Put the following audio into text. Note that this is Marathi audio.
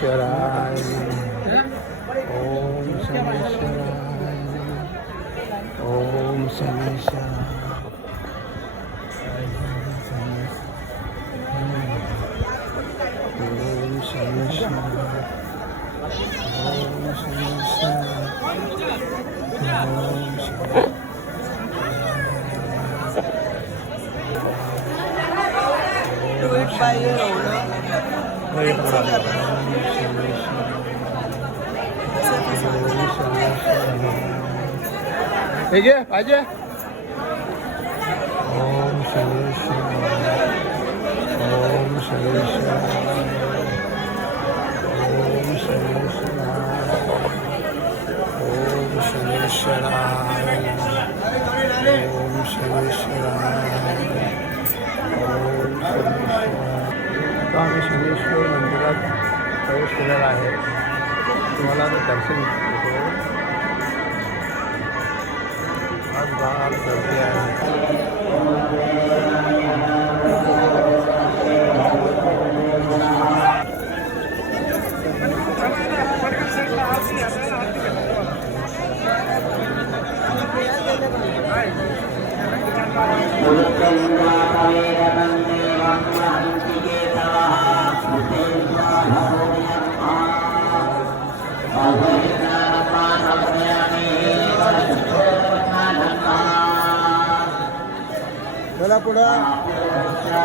शनेश्वराय ओम शनेश्वराय ओम शनेश्वराय ओम शनेश्वराय ओम शनेश्वराय पाहिजे पाहिजे ओम शनेश्वराय ओम शनेश्वराय ओम शनेश्वराय ओम शनेश्वराय ओम शनेश्वराय ओम शनेश्वराय आम्ही शनेश्वर मंदिरात प्रवेश केलेला आहे तुम्हाला दर्शन घेतो आज बाहेर गर्दी आहे चला पुढं